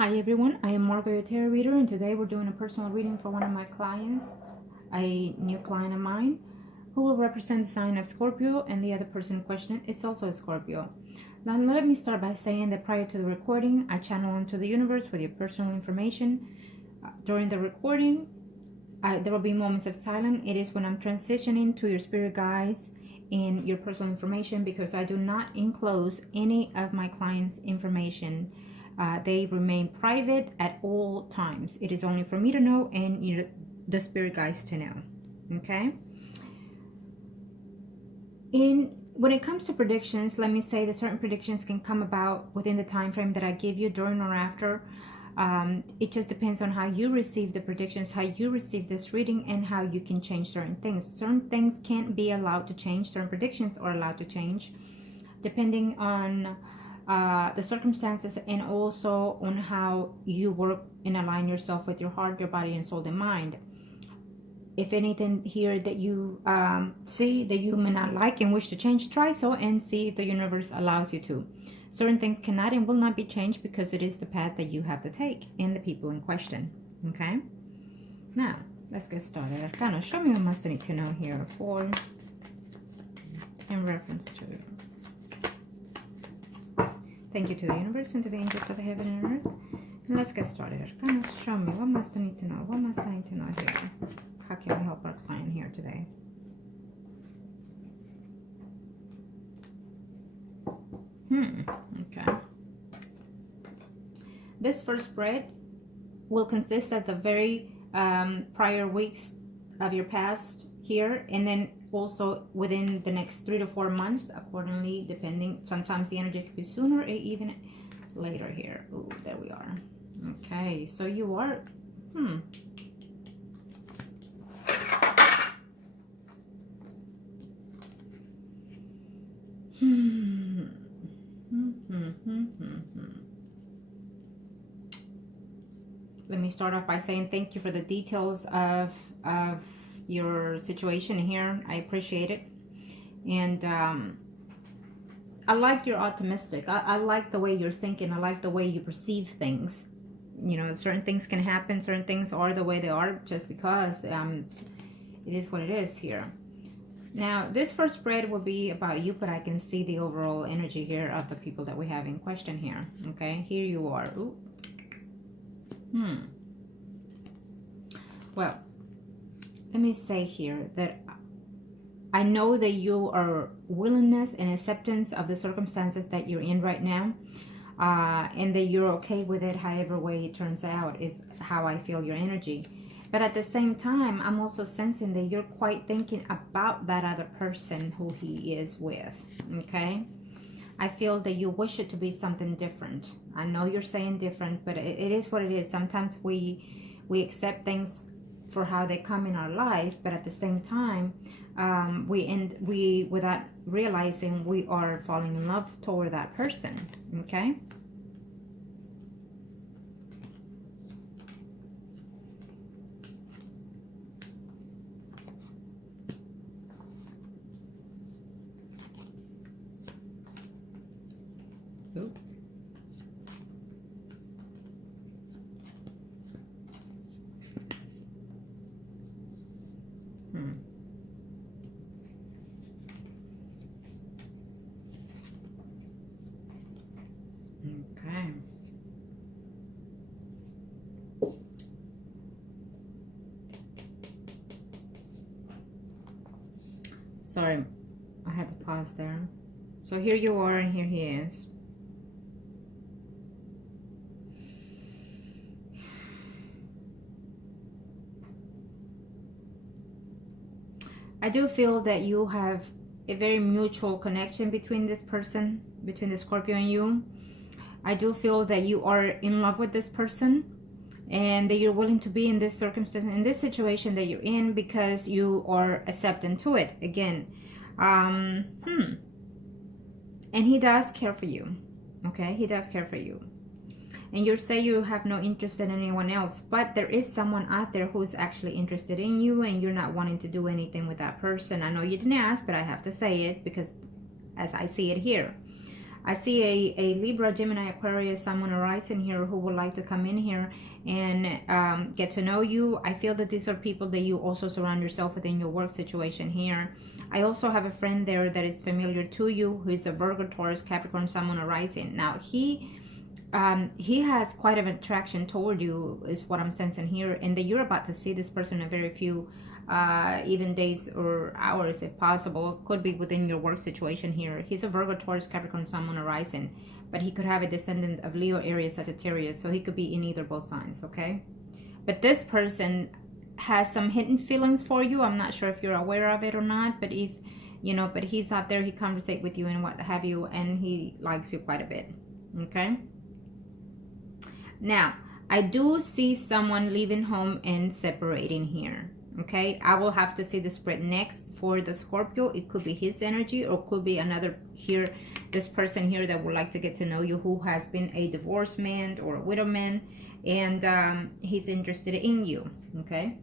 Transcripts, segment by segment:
Hi everyone, I am Margourtarotreader, and today we're doing a personal reading for one of my clients, a new client of mine, who will represent the sign of Scorpio, and the other person in question, it's also a Scorpio. Now let me start by saying that prior to the recording, I channel into the universe with your personal information. During the recording, there will be moments of silence. It is when I'm transitioning to your spirit guides and your personal information, because I do not enclose any of my clients' information. They remain private at all times. It is only for me to know and the spirit guides to know. Okay? When it comes to predictions, let me say that certain predictions can come about within the time frame that I give you, during or after. It just depends on how you receive the predictions, how you receive this reading, and how you can change certain things. Certain things can't be allowed to change. Certain predictions are allowed to change depending on the circumstances, and also on how you work and align yourself with your heart, your body, and soul and mind. If anything here that you see that you may not like and wish to change, try so and see if the universe allows you to. Certain things cannot and will not be changed because it is the path that you have to take and the people in question. Okay? Now, let's get started. Arcana, show me what must I need to know here for in reference to. Thank you to the universe and to the angels of heaven and earth. And let's get started. Arcana, show me what must I need to know. What must I need to know here? How can we help our client here today? Okay. This first spread will consist of the very prior weeks of your past here, and then also within the next 3 to 4 months, accordingly, depending. Sometimes the energy could be sooner or even later here. Ooh, there we are. Okay, so you are Let me start off by saying thank you for the details of your situation here. I appreciate it. And I like you're optimistic. I like the way you're thinking. I like the way you perceive things. You know, certain things can happen. Certain things are the way they are just because it is what it is here. Now, this first spread will be about you, but I can see the overall energy here of the people that we have in question here. Okay, here you are. Ooh. Well, let me say here that I know that you are willingness and acceptance of the circumstances that you're in right now, and that you're okay with it however way it turns out, is how I feel your energy. But at the same time, I'm also sensing that you're quite thinking about that other person who he is with. Okay, I feel that you wish it to be something different. I know you're saying different, but it is what it is. Sometimes we accept things for how they come in our life, but at the same time, we without realizing, we are falling in love toward that person. Okay. Ooh. Okay. Sorry, I had to pause there. So here you are, and here he is. I do feel that you have a very mutual connection between this person, between the Scorpio and you. I do feel that you are in love with this person, and that you're willing to be in this circumstance, in this situation that you're in, because you are accepting to it again. And he does care for you. Okay, he does care for you. And you say you have no interest in anyone else, but there is someone out there who's actually interested in you, and you're not wanting to do anything with that person. I know you didn't ask, but I have to say it because as I see it here, I see a Libra, Gemini, Aquarius, someone arising here who would like to come in here and get to know you. I feel that these are people that you also surround yourself with in your work situation here. I also have a friend there that is familiar to you, who is a Virgo, Taurus, Capricorn, someone arising. Now, he has quite an attraction toward you, is what I'm sensing here, and that you're about to see this person in a very few even days or hours if possible. Could be within your work situation here. He's a Virgo, Taurus, Capricorn, someone arising, but he could have a descendant of Leo, Aries, Sagittarius, so he could be in either both signs, okay? But this person has some hidden feelings for you. I'm not sure if you're aware of it or not, but if you know, but he's out there, he conversates with you and what have you, and he likes you quite a bit, okay? Now, I do see someone leaving home and separating here. Okay, I will have to see the spread next for the Scorpio. It could be his energy, or could be another here, this person here that would like to get to know you, who has been a divorced man or a widow man, and he's interested in you. Okay,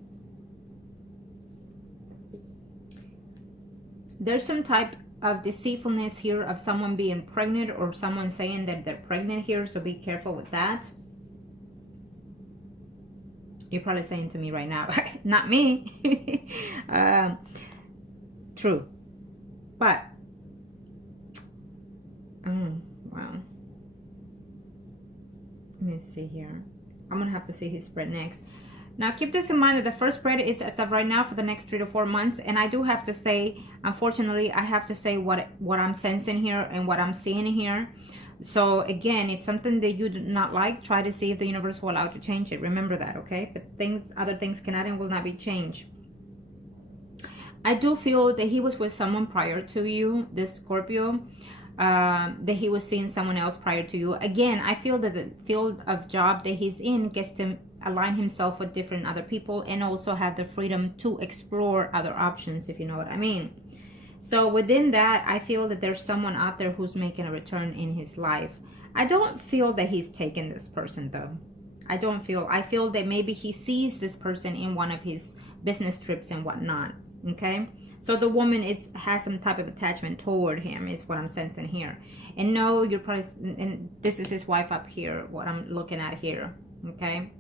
there's some type of deceitfulness here of someone being pregnant, or someone saying that they're pregnant here, so be careful with that. You're probably saying to me right now, not me. True. But, wow. Let me see here. I'm going to have to see his spread next. Now, keep this in mind that the first spread is as of right now for the next 3 to 4 months. And I do have to say, unfortunately, I have to say what I'm sensing here and what I'm seeing here. So again, if something that you do not like, try to see if the universe will allow you to change it. Remember that, okay? But other things cannot and will not be changed. I do feel that he was with someone prior to you, this Scorpio, that he was seeing someone else prior to you. Again, I feel that the field of job that he's in gets to align himself with different other people, and also have the freedom to explore other options, if you know what I mean. So within that, I feel that there's someone out there who's making a return in his life. I don't feel that he's taken this person though. I feel that maybe he sees this person in one of his business trips and whatnot. Okay. So the woman has some type of attachment toward him, is what I'm sensing here. And no, you're probably, and this is his wife up here, what I'm looking at here. Okay.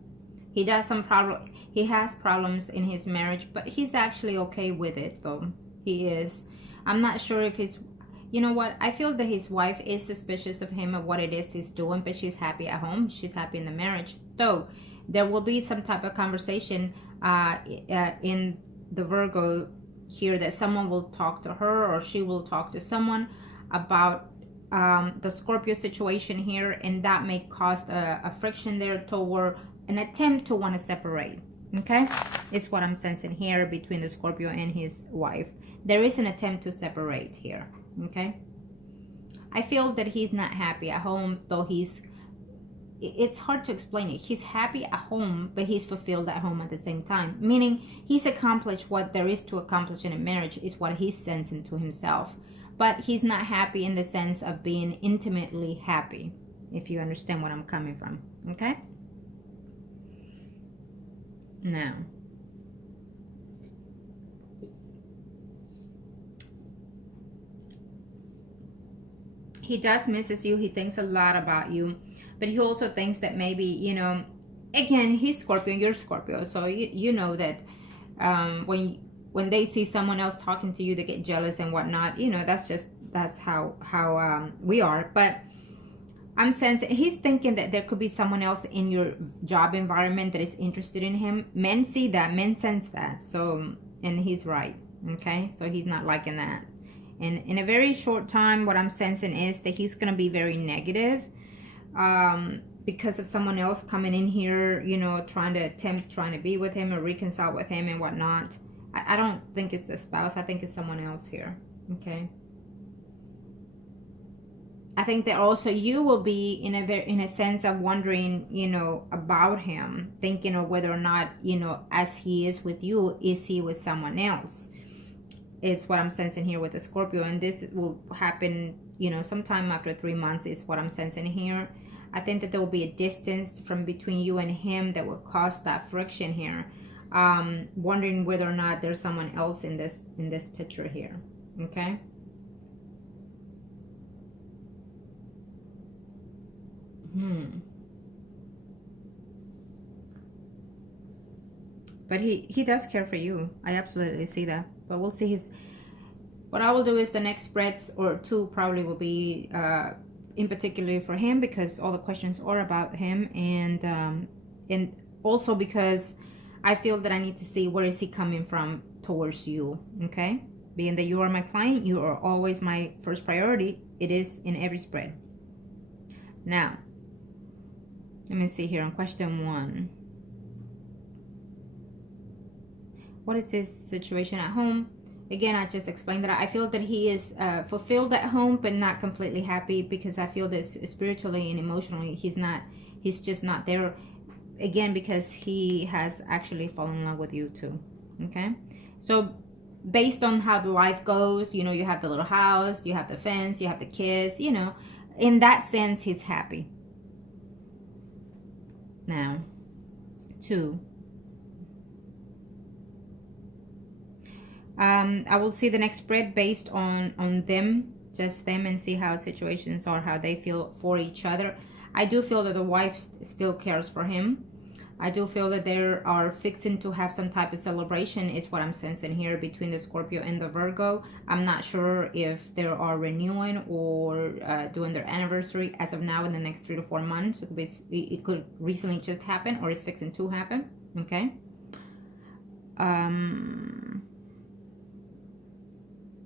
He has problems in his marriage, but he's actually okay with it though. He is. I'm not sure if you know what, I feel that his wife is suspicious of him, of what it is he's doing, but she's happy at home. She's happy in the marriage. Though there will be some type of conversation in the Virgo here, that someone will talk to her, or she will talk to someone about the Scorpio situation here, and that may cause a friction there toward an attempt to want to separate. Okay, it's what I'm sensing here between the Scorpio and his wife. There is an attempt to separate here. Okay, I feel that he's not happy at home, though it's hard to explain it. He's happy at home, but he's fulfilled at home at the same time, meaning he's accomplished what there is to accomplish in a marriage, is what he's sensing to himself. But he's not happy in the sense of being intimately happy, if you understand what I'm coming from. Okay, now he does misses you. He thinks a lot about you, but he also thinks that maybe, you know, again, he's Scorpio, you're Scorpio, so you know that when they see someone else talking to you, they get jealous and whatnot. You know, that's how we are. But I'm sensing he's thinking that there could be someone else in your job environment that is interested in him. Men see that, men sense that. So, and he's right. Okay, so he's not liking that. And in a very short time, what I'm sensing is that he's going to be very negative because of someone else coming in here, you know, trying to be with him or reconcile with him and whatnot. I don't think it's the spouse. I think it's someone else here. Okay. I think that also you will be in a sense of wondering, you know, about him, thinking of whether or not, you know, as he is with you, is he with someone else? Is what I'm sensing here with the Scorpio, and this will happen, you know, sometime after 3 months is what I'm sensing here. I think that there will be a distance from between you and him that will cause that friction here. Wondering whether or not there's someone else in this picture here. Okay. But he does care for you. I absolutely see that. But we'll see his... What I will do is the next spreads or two probably will be in particular for him, because all the questions are about him, and also because I feel that I need to see where is he coming from towards you, okay? Being that you are my client, you are always my first priority. It is in every spread. Now, let me see here on question 1. What is his situation at home? Again, I just explained that I feel that he is fulfilled at home, but not completely happy, because I feel that spiritually and emotionally he's just not there. Again, because he has actually fallen in love with you too. Okay, so based on how the life goes, you know, you have the little house, you have the fence, you have the kids, you know, in that sense he's happy. Now, 2. I will see the next spread based on them, just them, and see how situations are, how they feel for each other. I do feel that the wife still cares for him. I do feel that they are fixing to have some type of celebration, is what I'm sensing here, between the Scorpio and the Virgo. I'm not sure if they are renewing or doing their anniversary as of now in the next 3 to 4 months. It could recently just happen, or it's fixing to happen. Okay.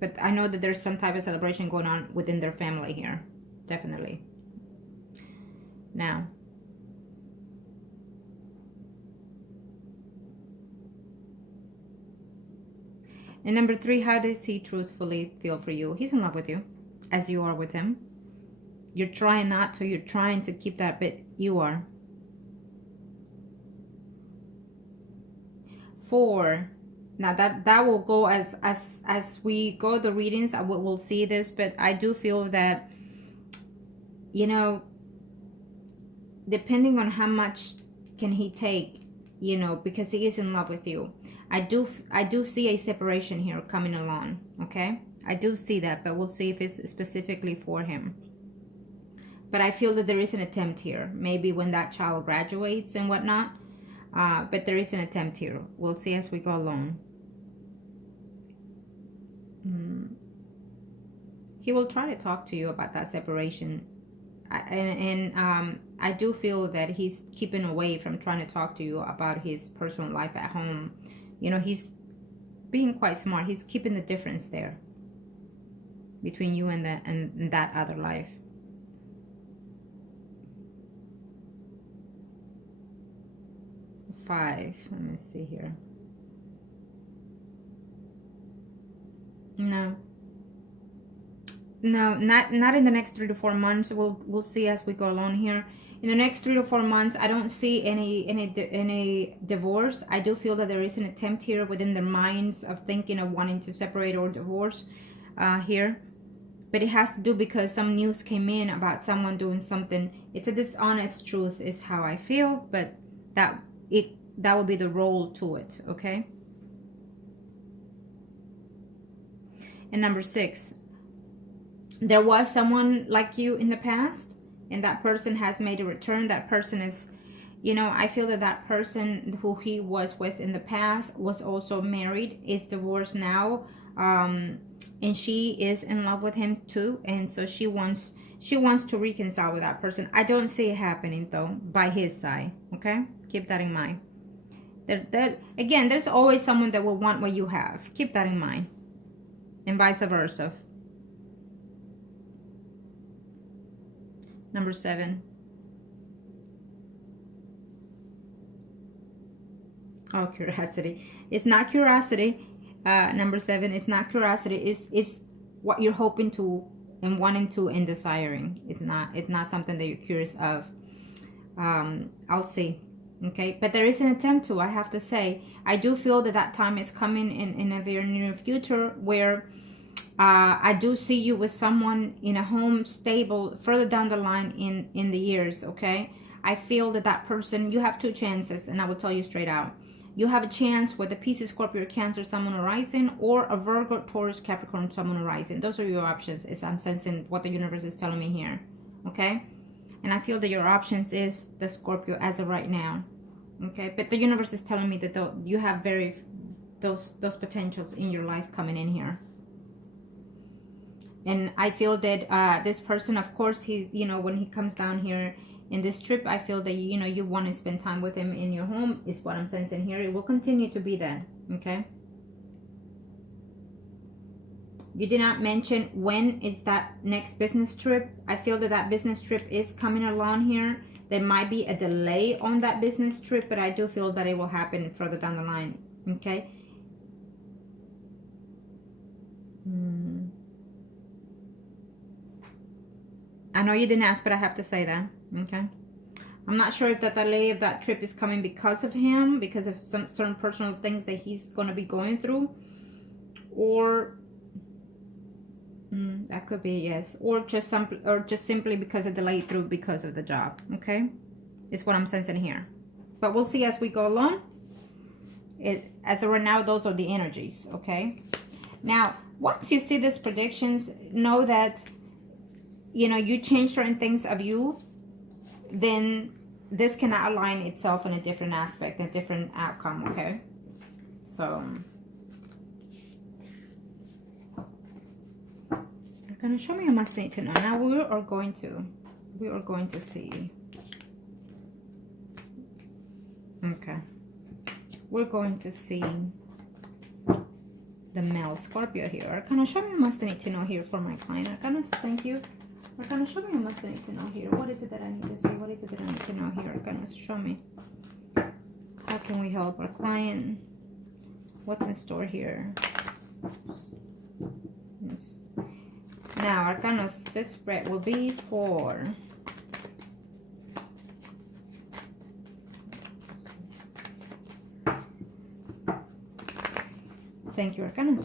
But I know that there's some type of celebration going on within their family here. Definitely. Now, and number 3, how does he truthfully feel for you? He's in love with you, as you are with him. You're trying not to. You're trying to keep that, but you are. 4. Now that will go as we go the readings. We'll see this, but I do feel that, you know, depending on how much can he take, you know, because he is in love with you. I do see a separation here coming along. Okay, I do see that, but we'll see if it's specifically for him. But I feel that there is an attempt here, maybe when that child graduates and whatnot. But there is an attempt here. We'll see as we go along. He will try to talk to you about that separation, and I do feel that he's keeping away from trying to talk to you about his personal life at home. You know, he's being quite smart. He's keeping the difference there between you and that other life. Five. Let me see here. No, not in the next 3 to 4 months. We'll see as we go along here. In the next 3 to 4 months, I don't see any divorce. I do feel that there is an attempt here within their minds of thinking of wanting to separate or divorce here. But it has to do because some news came in about someone doing something. It's a dishonest truth is how I feel, but that will be the role to it, okay? And number 6, there was someone like you in the past, and that person has made a return. That person is, you know, I feel that person who he was with in the past was also married, is divorced now, and she is in love with him too, and so she wants to reconcile with that person. I don't see it happening though by his side, okay? Keep that in mind. Again, there's always someone that will want what you have. Keep that in mind. And vice versa. Number 7. Oh, curiosity. It's not curiosity. Number 7, it's not curiosity. It's what you're hoping to and wanting to and desiring. It's not something that you're curious of. I'll see. Okay, but there is an attempt to, I have to say. I do feel that time is coming in a very near future where I do see you with someone in a home, stable, further down the line in the years, okay? I feel that person, you have 2 chances, and I will tell you straight out. You have a chance with a Pisces, Scorpio, Cancer, Sun, Moon, Rising, or a Virgo, Taurus, Capricorn, Sun, Moon, Rising. Those are your options, as I'm sensing what the universe is telling me here, okay? And I feel that your options is the Scorpio as of right now. Okay, but the universe is telling me that you have those potentials in your life coming in here. And I feel that this person, of course, when he comes down here in this trip, I feel that, you want to spend time with him in your home, is what I'm sensing here. It will continue to be that, okay? You did not mention when is that next business trip. I feel that business trip is coming along here. There might be a delay on that business trip, but I do feel that it will happen further down the line, okay? I know you didn't ask, but I have to say that, okay? I'm not sure if the delay of that trip is coming because of him, because of some certain personal things that he's going to be going through, or that could be, yes, or just simply because of delay through because of the job, okay? Is what I'm sensing here. But we'll see as we go along. As of right now, those are the energies, okay? Now, once you see these predictions, know that you change certain things of you, then this cannot align itself in a different aspect, a different outcome, okay? So, you're going to show me, I must need to know. Now, we are going to see. Okay. We're going to see the male Scorpio here. Arcana, show me, I must need to know here for my client. Arcana, thank you. Arcana, show me, I must need to know here. What is it that I need to see? What is it that I need to know here? Arcana, show me. How can we help our client? What's in store here? Now, Arcana, this spread will be for... Thank you, Arcana.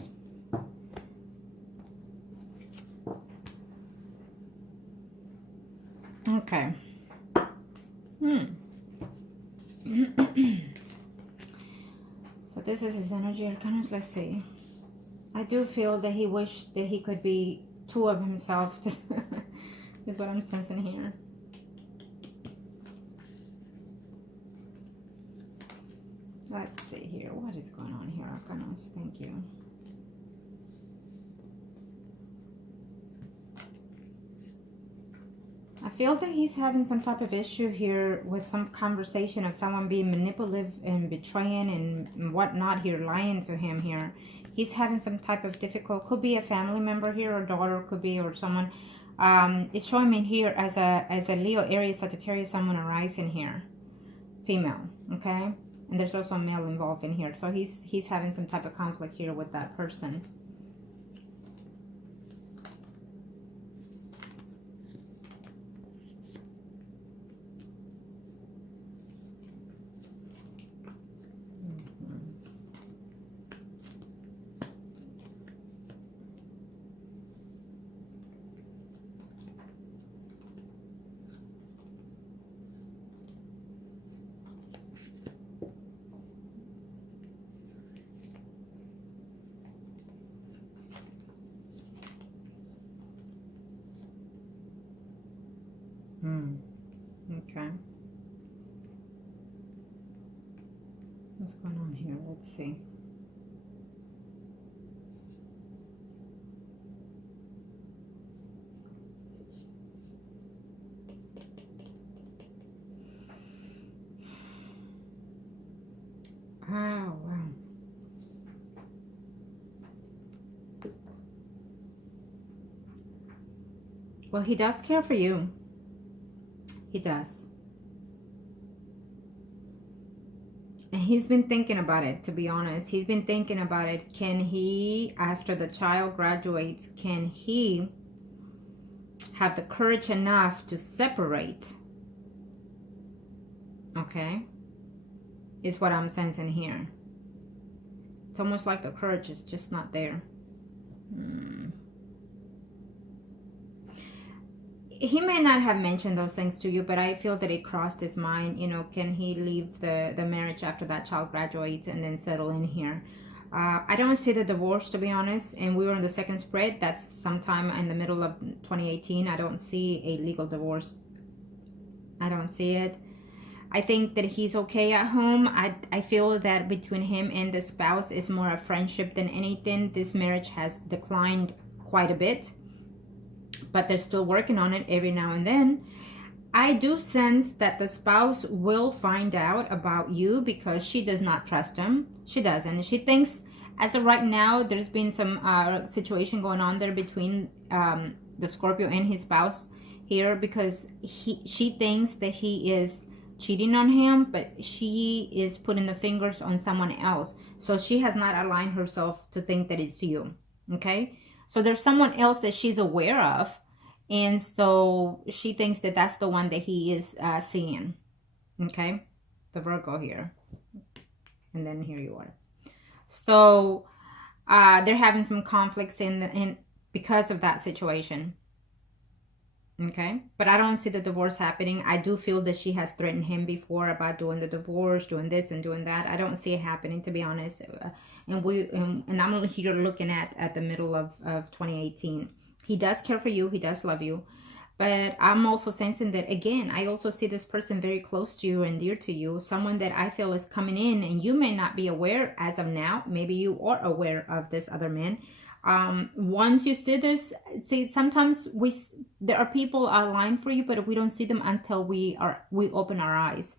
Okay. So this is his energy, Arcanas. Let's see. I do feel that he wished that he could be two of himself. Is what I'm sensing here. Let's see here. What is going on here, Arcanas? Thank you. I feel that he's having some type of issue here with some conversation of someone being manipulative and betraying and whatnot here, lying to him here. He's having some type of difficult, could be a family member here, or daughter, could be, or someone. It's showing me here as a Leo, Aries, Sagittarius, someone arising here, female, okay? And there's also a male involved in here. So he's having some type of conflict here with that person. Okay. What's going on here? Let's see. Oh, wow. Well, he does care for you. He does. And he's been thinking about it, to be honest. He's been thinking about it. Can he, after the child graduates, can he have the courage enough to separate? Okay? Is what I'm sensing here. It's almost like the courage is just not there. He may not have mentioned those things to you, but I feel that it crossed his mind. You know, can he leave the marriage after that child graduates and then settle in here? I don't see the divorce, to be honest. And we were on the second spread. That's sometime in the middle of 2018. I don't see a legal divorce I don't see it. I think that he's okay at home. I feel that between him and the spouse is more a friendship than anything. This marriage has declined quite a bit, but they're still working on it every now and then. I do sense that the spouse will find out about you because she does not trust him. She doesn't. She thinks, as of right now, there's been some situation going on there between the Scorpio and his spouse here, because she thinks that he is cheating on him, but she is putting the fingers on someone else. So she has not aligned herself to think that it's you. Okay? So there's someone else that she's aware of. And so she thinks that that's the one that he is seeing. Okay? The Virgo here. And then here you are. So they're having some conflicts in because of that situation. Okay? But I don't see the divorce happening. I do feel that she has threatened him before about doing the divorce, doing this and doing that. I don't see it happening, to be honest. And I'm here looking at the middle of 2018. He does care for you. He does love you. But I'm also sensing that, again, I also see this person very close to you and dear to you. Someone that I feel is coming in, and you may not be aware as of now. Maybe you are aware of this other man. Once you see this, see, sometimes there are people aligned for you, but we don't see them until we open our eyes.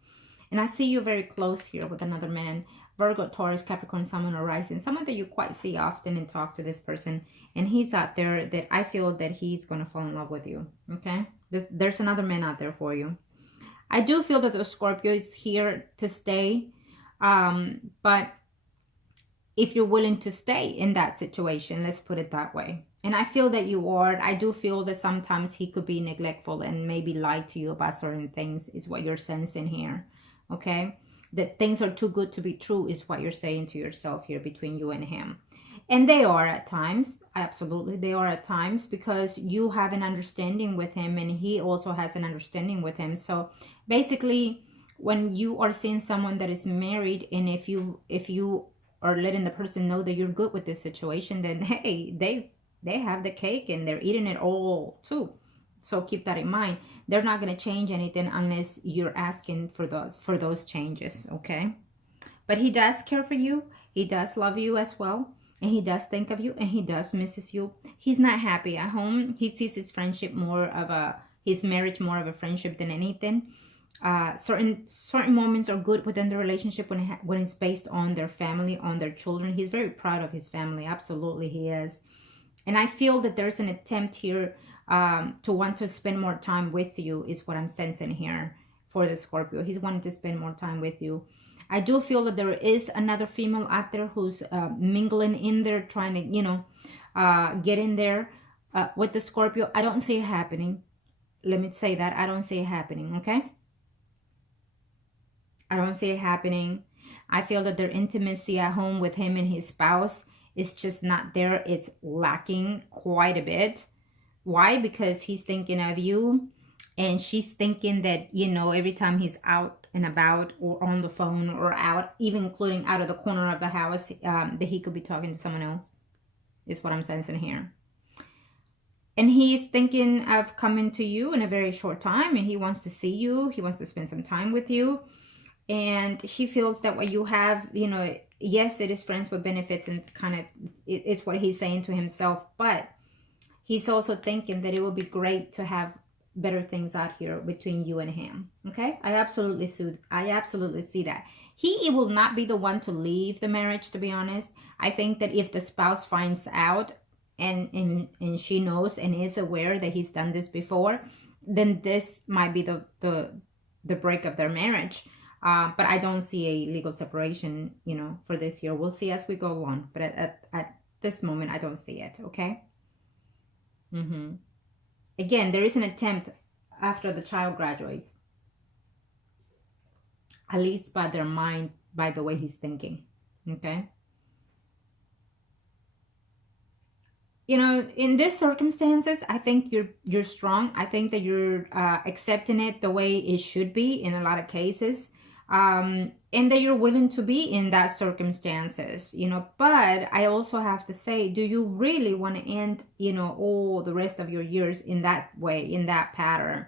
And I see you very close here with another man. Virgo, Taurus, Capricorn, Sun, or Rising. Someone that you quite see often and talk to this person. And he's out there that I feel that he's going to fall in love with you. Okay? There's another man out there for you. I do feel that the Scorpio is here to stay. But if you're willing to stay in that situation, let's put it that way. And I feel that you are. I do feel that sometimes he could be neglectful and maybe lie to you about certain things, is what you're sensing here. Okay? That things are too good to be true is what you're saying to yourself here between you and him. And they are at times. Absolutely, they are at times, because you have an understanding with him and he also has an understanding with him. So basically, when you are seeing someone that is married, and if you are letting the person know that you're good with this situation, then hey, they have the cake and they're eating it all too. So keep that in mind. They're not going to change anything unless you're asking for those changes, okay? But he does care for you. He does love you as well. And he does think of you, and he does misses you. He's not happy at home. He sees his friendship his marriage more of a friendship than anything. Certain moments are good within the relationship when it's based on their family, on their children. He's very proud of his family. Absolutely, he is. And I feel that there's an attempt here to want to spend more time with you, is what I'm sensing here for the Scorpio. He's wanting to spend more time with you. I do feel that there is another female out there who's mingling in there, trying to, get in there with the Scorpio. I don't see it happening. Let me say that. I don't see it happening, okay? I don't see it happening. I feel that their intimacy at home with him and his spouse is just not there. It's lacking quite a bit. Why? Because he's thinking of you, and she's thinking that, every time he's out and about or on the phone or out, even including out of the corner of the house, that he could be talking to someone else, is what I'm sensing here. And he's thinking of coming to you in a very short time, and he wants to see you. He wants to spend some time with you. And he feels that what you have, yes, it is friends with benefits, and it's what he's saying to himself, but he's also thinking that it would be great to have better things out here between you and him. Okay? I absolutely see that. He will not be the one to leave the marriage, to be honest. I think that if the spouse finds out and she knows and is aware that he's done this before, then this might be the break of their marriage. But I don't see a legal separation, for this year. We'll see as we go on. But at this moment, I don't see it. Okay? Again, there is an attempt after the child graduates. At least by their mind, by the way he's thinking. Okay? In these circumstances, I think you're strong. I think that you're accepting it the way it should be in a lot of cases. And that you're willing to be in that circumstances, but I also have to say, do you really want to end, all the rest of your years in that way, in that pattern?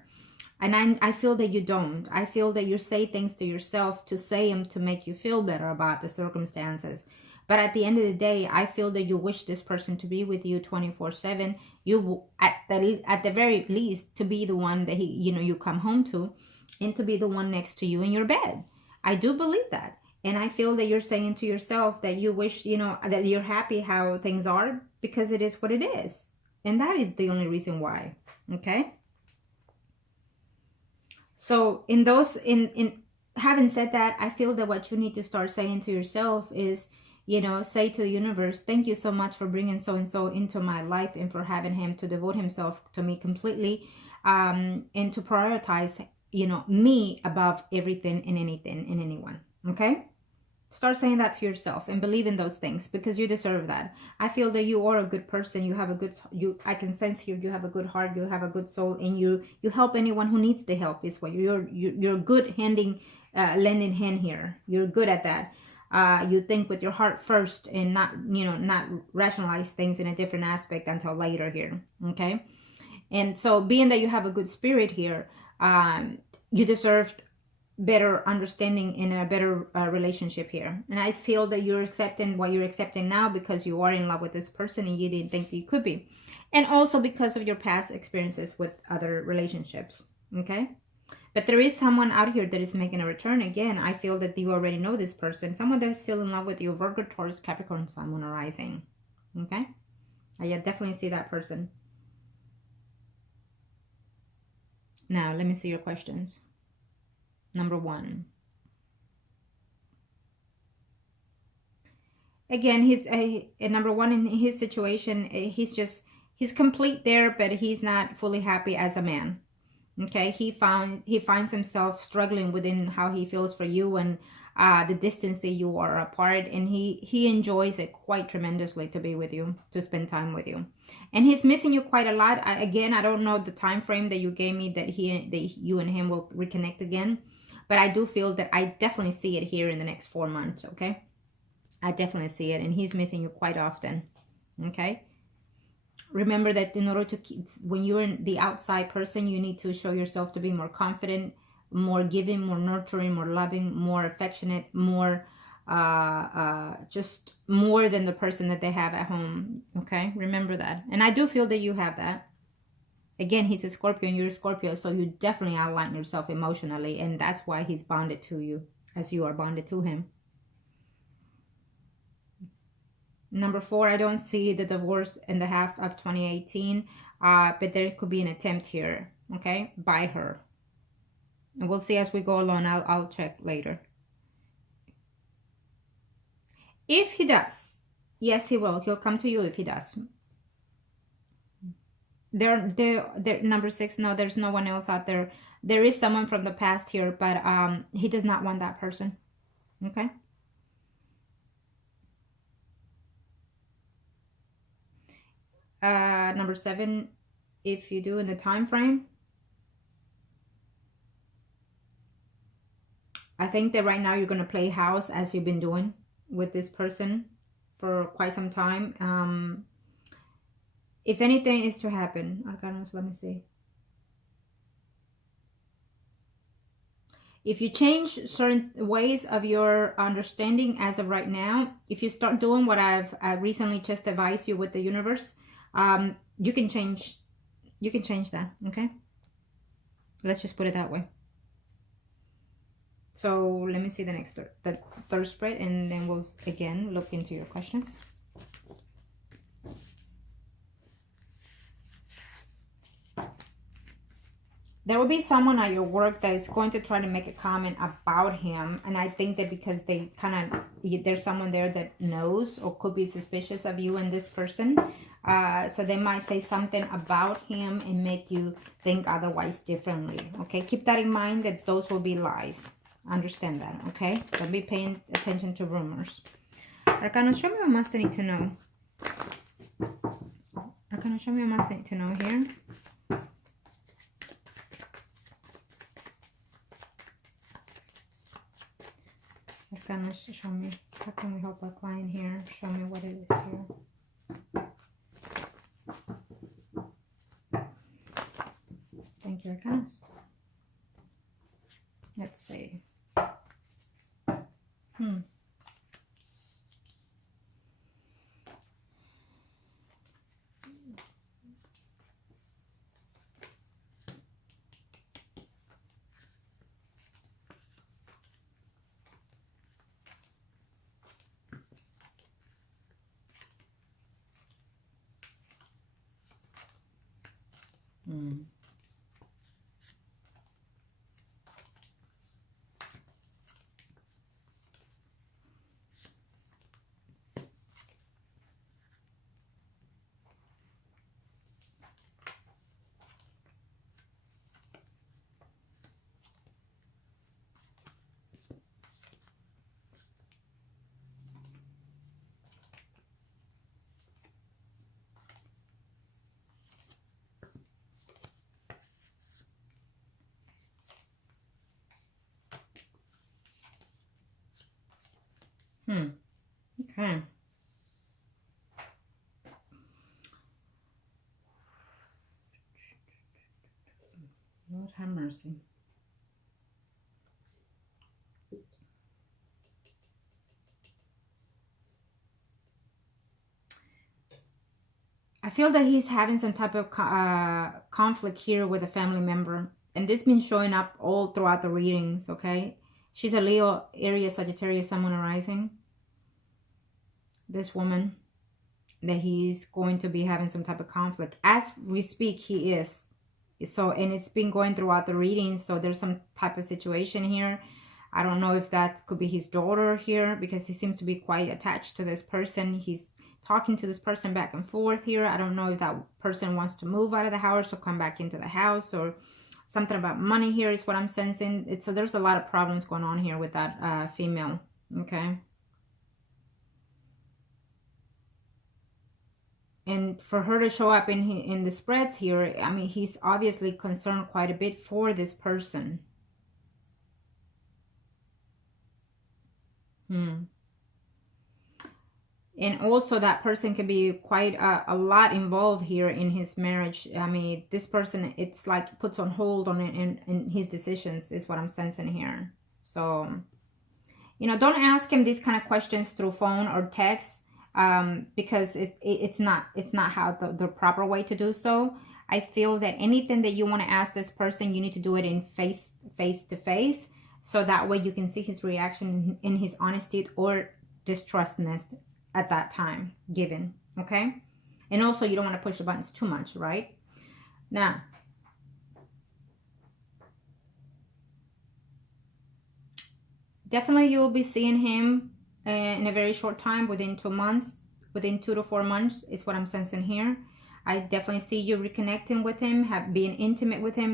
And I feel that you don't. I feel that you say things to yourself to say them to make you feel better about the circumstances. But at the end of the day, I feel that you wish this person to be with you 24/7. You, at the very least, to be the one that you come home to, and to be the one next to you in your bed. I do believe that. And I feel that you're saying to yourself that you wish, that you're happy how things are, because it is what it is. And that is the only reason why. Okay? So in having said that, I feel that what you need to start saying to yourself is, say to the universe, thank you so much for bringing so-and-so into my life and for having him to devote himself to me completely, and to prioritize, me above everything and anything and anyone. Okay? Start saying that to yourself and believe in those things, because you deserve that. I feel that you are a good person. You have a good, I can sense here, you have a good heart, you have a good soul, and you help anyone who needs the help. Is what you're good lending hand here. You're good at that. You think with your heart first and not rationalize things in a different aspect until later here. Okay? And so being that you have a good spirit here, you deserved better understanding in a better relationship here. And I feel that you're accepting what you're accepting now because you are in love with this person and you didn't think you could be. And also because of your past experiences with other relationships. Okay? But there is someone out here that is making a return. Again, I feel that you already know this person. Someone that is still in love with you. Virgo, Taurus, Capricorn, Sun, Moon, or Rising. Okay? I definitely see that person. Now, let me see your questions. Number 1. Again, he's number 1 in his situation. He's complete there, but he's not fully happy as a man. Okay, he finds himself struggling within how he feels for you and the distance that you are apart, and he enjoys it quite tremendously to be with you, to spend time with you, and he's missing you quite a lot. I don't know the time frame that you gave me that you and him will reconnect again, but I do feel that I definitely see it here in the next 4 months. Okay, I definitely see it, and he's missing you quite often. Okay. Remember that in order to keep, when you're the outside person, you need to show yourself to be more confident, more giving, more nurturing, more loving, more affectionate, more just more than the person that they have at home. Okay, remember that. And I do feel that you have that. Again, he's a Scorpio and you're a Scorpio, so you definitely outline yourself emotionally, and that's why he's bonded to you as you are bonded to him. Number 4, I don't see the divorce in the half of 2018, but there could be an attempt here, okay, by her. And we'll see as we go along. I'll check later. If he does, yes, he will. He'll come to you if he does. There, number 6, no, there's no one else out there. There is someone from the past here, but he does not want that person, okay? Number 7, if you do in the time frame, I think that right now you're going to play house as you've been doing with this person for quite some time. If anything is to happen, let me see. If you change certain ways of your understanding as of right now, if you start doing what I've recently just advised you with the universe, you can change that. Okay, let's just put it that way. So let me see the next the third spread, and then we'll again look into your questions. There will be someone at your work that is going to try to make a comment about him, and I think that because they there's someone there that knows or could be suspicious of you and this person, so they might say something about him and make you think otherwise differently. Okay, keep that in mind, that those will be lies. Understand that, okay? Don't be paying attention to rumors. Arcana, show me what must I need to know. Arcana, show me what must I need to know here. Arcana, show me. How can we help our client here? Show me what it is here. Thank you, Arcana. see. Okay. Lord have mercy. I feel that he's having some type of conflict here with a family member. And this been showing up all throughout the readings, okay? She's a Leo, Aries, Sagittarius, Sun, Moon, and Rising. This woman, that he's going to be having some type of conflict. As we speak, he is. So, and it's been going throughout the readings. So there's some type of situation here. I don't know if that could be his daughter here, because he seems to be quite attached to this person. He's talking to this person back and forth here. I don't know if that person wants to move out of the house or come back into the house, or something about money here is what I'm sensing. So there's a lot of problems going on here with that female, okay? And for her to show up in the spreads here, I mean, he's obviously concerned quite a bit for this person. And also that person can be quite a lot involved here in his marriage. I mean, this person, it's like puts on hold on it in his decisions is what I'm sensing here. So, you know, don't ask him these kind of questions through phone or text, because it's not how the proper way to do so. I feel that anything that you want to ask this person, you need to do it in face to face, so that way you can see his reaction in his honesty or distrustness at that time given, okay? And also you don't want to push the buttons too much, right? Now, definitely you'll be seeing him in a very short time, within 2 months, within 2 to 4 months is what I'm sensing here. I definitely see you reconnecting with him, being intimate with him.